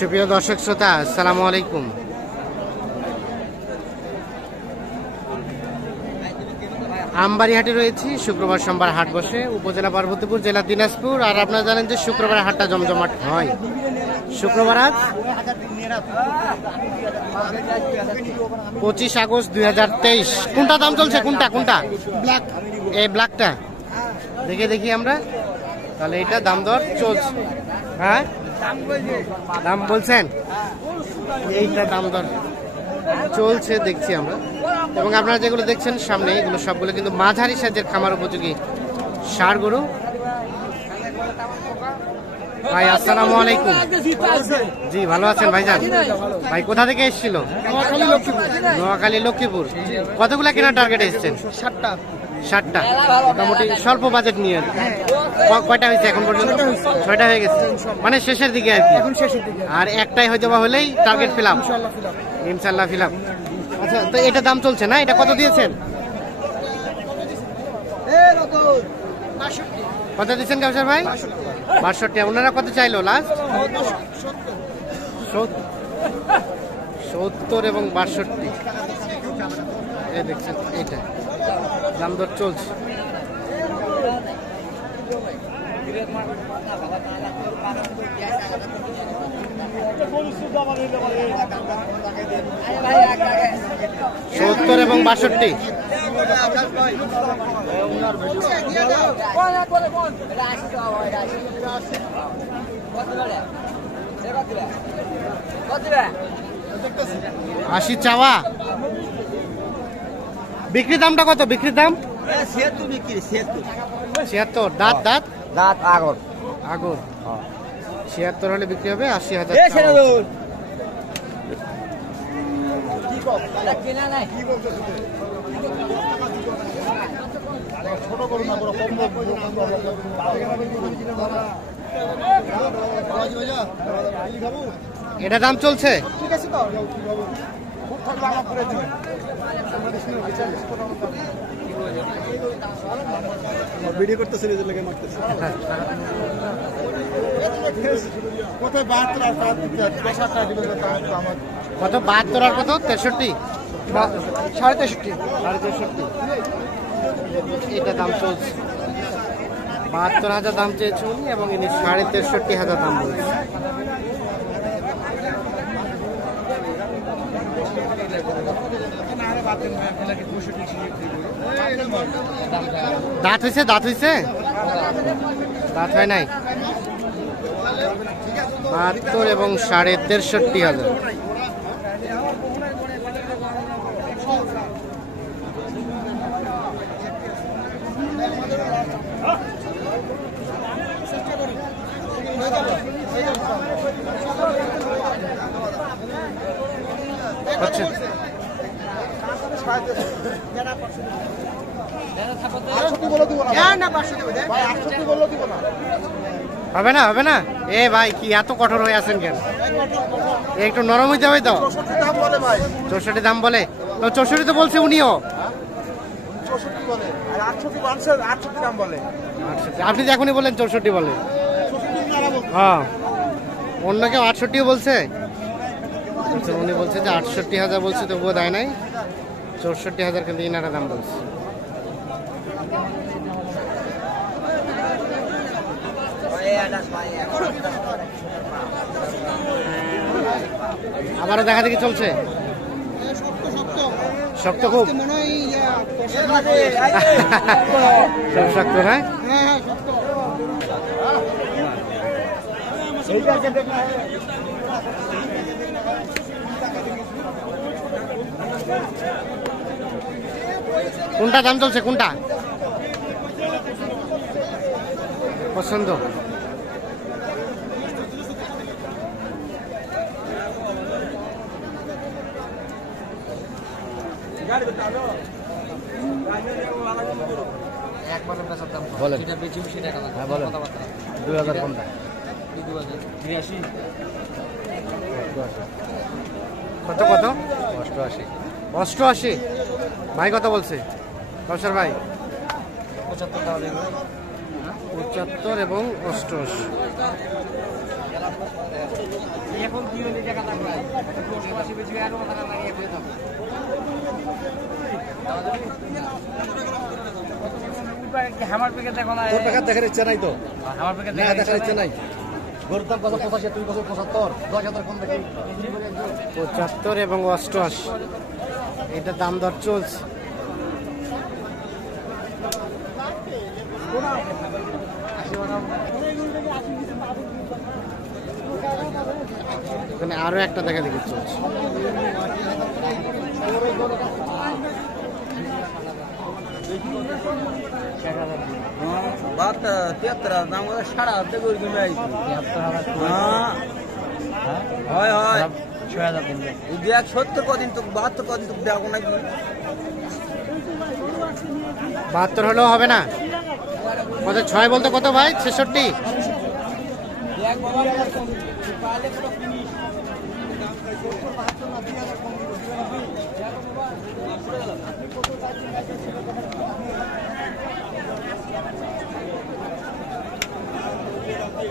সুপ্রিয় দর্শক শ্রোতা, আসসালামু আলাইকুম। আমবাড়িহাটে রয়েছি। শুক্রবার সোমবার হাট বসে, উপজেলা পার্বতীপুর, জেলা দিনাজপুর। আর আপনারা জানেন যে শুক্রবার হাটটা জমজমাট হয়। শুক্রবার আজ 25 আগস্ট 2023। কোনটা দাম চলছে? কোনটা ব্ল্যাক, এই ব্ল্যাকটা দেখি আমরা। তাহলে এটা দাম দর চলছে। হ্যাঁ, দাম বলছেন, এইটা দাম দর চলছে দেখছি আমরা। এবং আপনারা যেগুলো দেখছেন সামনে, এগুলো সবগুলো কিন্তু মাঝারি সাইজের খামার উপযোগী ষাঁড় গরু। ভাই আসসালামু আলাইকুম। জি, ভালো আছেন ভাইজান? ভাই কোথা থেকে এসেছিল? নোয়াখালী, লক্ষ্মীপুর। কতগুলা কেনার টার্গেট এসেছেন? 60টা। মোটামুটি স্বল্প বাজেট নিয়ে। কয়টা হয়েছে এখন পর্যন্ত? 6টা হয়ে গেছে, মানে শেষের দিকে আর কি। আর একটাই হয়তো বা হলেই টার্গেট ফিল আপ, ইনশাল্লাহ ফিল আপ। আচ্ছা, তো এটা দাম চলছে না? এটা কত দিয়েছেন? কত দিচ্ছেন কাউসার ভাই? 62। ওনারা কত চাইলো লাস্ট? 70 এবং 62। এই দেখছেন, এইটা দাম দর চলছে। সত্তর এবং 62। আশি চাওয়া। বিক্রি দামটা কত? বিক্রির দাম 76। দাঁত আগর 76 হলে বিক্রি হবে। 80,000। এটা দাম চলছে। ভিডিও করতেছে, কত 72 আর কত 63? 63.5। এটা দাম চলছে। 72,000 দাম চেয়েছে উনি, এবং ইনি 63,500 দাম বলছে। দাঁত হয়েছে? দাঁত হয় নাই। 72 এবং 63,500। আচ্ছা, হবে না। এ ভাই, কি এত কঠোর হয়ে আছেন কেন? একটু নরম হইতে হবে তো। 64 দাম বলে তো। 64 তো বলছে উনিও। আপনি তো এখনই বলেন 64 বলে। হ্যাঁ, অন্য কেউ 68 বলছে। উনি বলছে যে 68,000 বলছে, তবুও দেয় নাই। 64,000 কিন্তু ইনারা দাম বলছে। আবারও দেখা দেখি চলছে। শক্ত খুব শক্ত। হ্যাঁ, কোনটা দাম চলছে? কোনটা পছন্দ? বলেন। 2000 কোনটা? কত? 88। ভাই কত বলছে কাউসার ভাই? 75 এবং 88। এখন কি হলে টাকা থাকবে বেশি বেশি আরো টাকা লাগে এখন আমার প্যাকেট দেখো না তোর প্যাকেট দেখার ইচ্ছা নাই তো আমার প্যাকেট দেখার ইচ্ছা নাই গরুর দাম কত 85 তুই কত 75 10,000 কম দেখি 75 এবং 88 এটা দাম দর চলছে। এখানে আরো একটা দেখা দেখি চলছে। বাত 73 দাম 7.5 করে কিনে আইছি 73,000 হয় হয় 6000 দিন এই দেখ 70 কদিন তো 72 কদিন তো দেখো নাকি 72 হলেও হবে না। কত 6 বলতে কত ভাই? 66।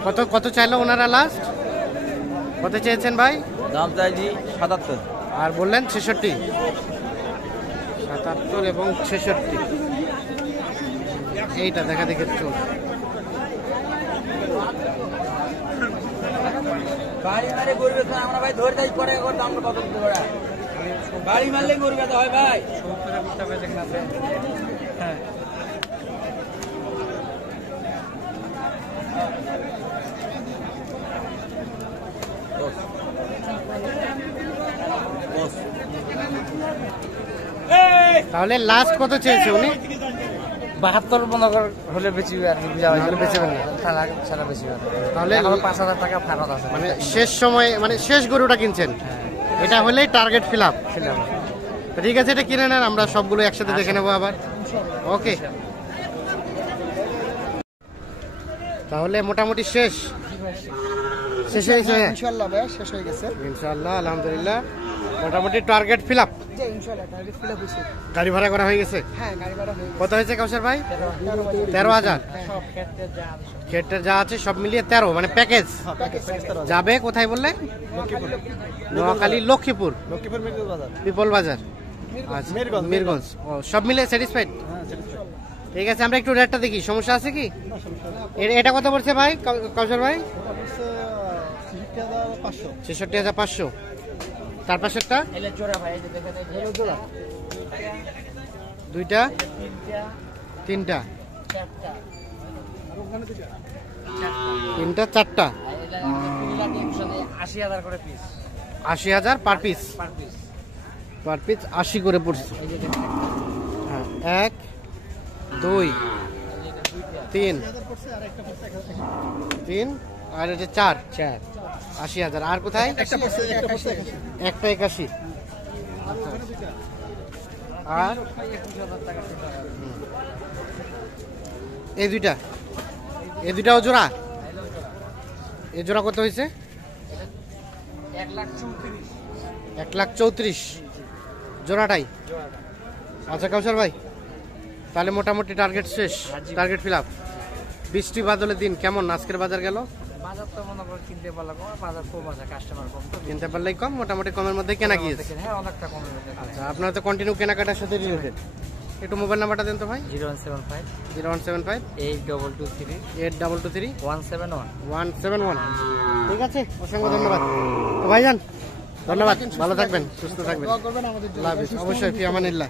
কত কত চাইলো ওনারা লাস্ট? কত চেয়েছেন ভাই? দাম চাইছি 77 আর বললেন 66। 77 এবং 66 এইটা দেখা দেখে চল। বাড়ি মারে গরবে তো আমরা ভাই ধরে যাই পরে কত দাম কত দিতে পারে বাড়ি মারলে গরবে তো হয় ভাই 70 এর বুঝতে পেরেছেন না হ্যাঁ তাহলে লাস্ট কত চেয়েছে উনি? 72 মনে হলে বেশি আর কি নাহলে বেচবেন না। সারা বেশি তাহলে এখন 5000 টাকা ফেরত আছে মানে শেষ সময় মানে শেষ গরুটা কিনছেন, এটা হলেই টার্গেট ফিল আপ। ঠিক আছে, এটা কিনে নেন, আমরা সবগুলো একসাথে দেখে নেবো আবার। ওকে, তাহলে মোটামুটি শেষ হয়েছে ইনশাআল্লাহ ভাই শেষ হয়ে গেছে ইনশাআল্লাহ, আলহামদুলিল্লাহ। মোটামুটি টার্গেট ফিল আপ, জি ইনশাআল্লাহ টার্গেট ফিল আপ হইছে। গাড়ি ভাড়া করা হয়ে গেছে? হ্যাঁ গাড়ি ভাড়া হয়ে কত হয়েছে কাউসার ভাই? 13,000। সব ক্ষেত্রে যা আছে ক্ষেত্রের যা আছে সব মিলিয়ে 13, মানে প্যাকেজ। যাবে কোথায় বললে? নোয়াখালী, লক্ষ্মীপুর, পিপল বাজার, আচ্ছা মিরগঞ্জ। ও সব মিলে স্যাটিসফাইড? ঠিক আছে, আমরা একটু রেটটা দেখি, সমস্যা আছে কি? এটা কত পড়ছে ভাই কাউসার ভাই? 66,500। তার পাশেরটা এলে জোড়া ভাই এই যে দেখেন এই জোড়া দুইটা, তিনটা, তিনটা, চারটা, 80,000 করে piece, 80,000 per piece. Per piece per piece 80 করে পড়ছে। এই যে দেখেন হ্যাঁ, 1 2 3 3 আর এটা 4 80,000। আর কোথায়? একটা 81। আর 21,000 টাকা এই দুইটাও জোড়া? এই জোড়া কত হয়েছে? 1,34,000 1,34,000 জোড়াটাই? আচ্ছা কাউসার ভাই, তাহলে মোটামুটি টার্গেট শেষ, টার্গেট ফিল আপ। বৃষ্টি বাদলের দিন কেমন আজকের বাজার গেল? বাজার তো মনে করে কিনতে পারলাম বাজার কম আছে, কাস্টমার কম তো কিনতে পারলেই কম, মোটামুটি কমের মধ্যে কেনা গিয়েছে। হ্যাঁ অনেকটা কমে গেছে। আচ্ছা, আপনারা তো কন্টিনিউ কেনাকাটার সাথে রিলেটেড। একটু মোবাইল নাম্বারটা দেন তো ভাই। 0175 0175 8223 8223 171 171। ঠিক আছে, অসংখ্য ধন্যবাদ তো ভাইজান, ধন্যবাদ, ভালো থাকবেন, সুস্থ থাকবেন, দোয়া করবেন আমাদের জন্য। অবশ্যই, ফি আমানিল্লাহ।